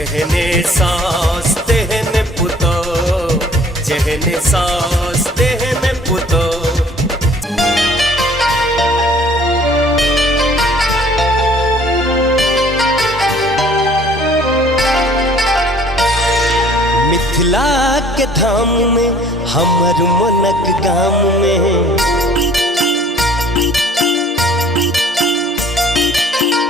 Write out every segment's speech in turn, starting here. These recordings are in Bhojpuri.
जहने सांस देहने पुतो, जहने सांस देहने पुतो। मिथिला के धाम में हमर मनक गाम में,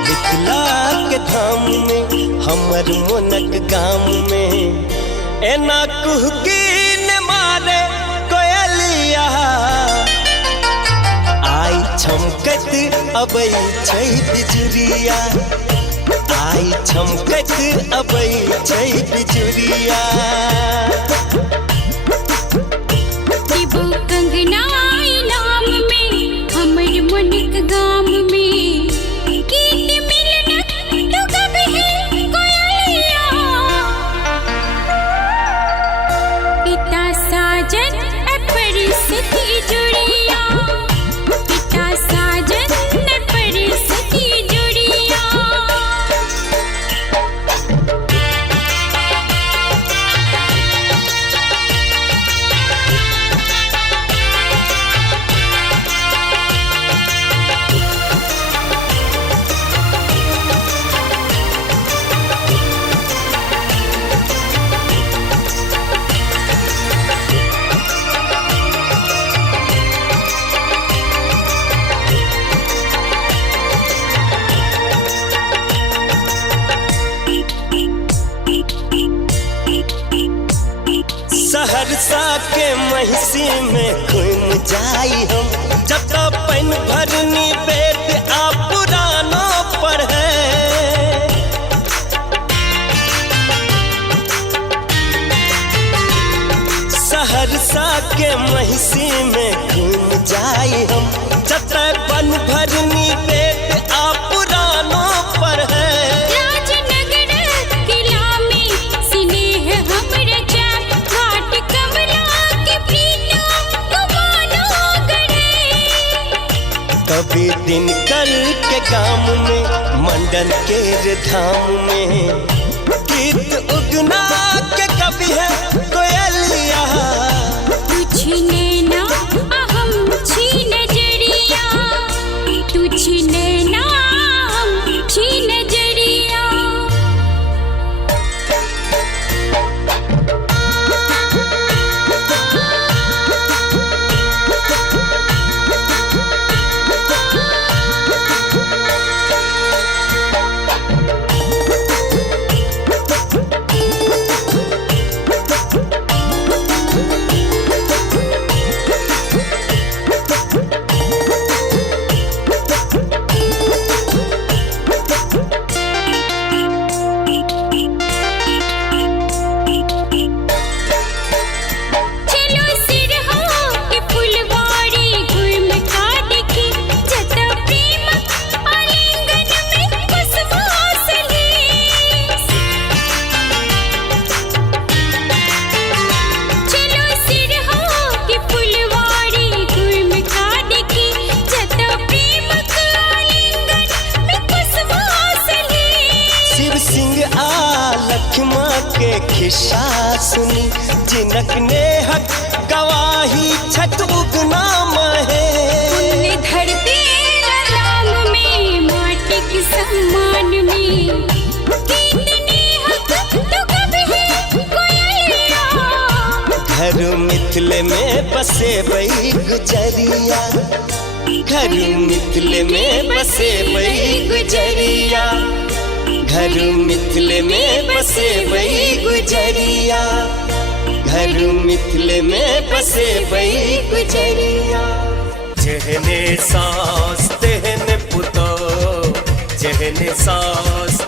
मिथिला के धाम में हमर मनक गाम में, एना कुहकी ने मारे कोयलिया, आई छमकत अबै छै बिजुरिया, आई छमकत अबै छै बिजुरिया। दिबो कंगना इनाम में हमर मनक गाम में, गीत मिलन तो कब है कोयलिया, पिता साजन पर सखी जुड़िया, पिता साजन पर सखी जुड़िया। सहरसा के महिसी में घूम जाई हम, जब तक पैन भरनी बेट आ पुरानो पर है। सहरसा के महिसी में घूम जाई हम, जब तक पैन भरनी बेट आ पुरानो पर है। कभी दिन कल के काम में मंडन के धाम में, गीत उगना के कभी है कोयलिया, तू छीने ना हम छीन जड़िया, तू छीने ना हम छीन जड़िया। लक्ष्मा के खिस्सा सुनी, जिनक ने हक गवाही छत उगना महे। उन्हें धरती राम में माटी के सम्मान में, गीत ने हक तो कब है कोयलिया, घर मिथिले में बसे बई गुजरिया, घर मिथिले में बसे बई गुजरिया, घर मिथिले में बसे बई गुजरिया, घर मिथिले में बसे बई गुजरिया। जहने सांस देहने पुतो, जहने सांस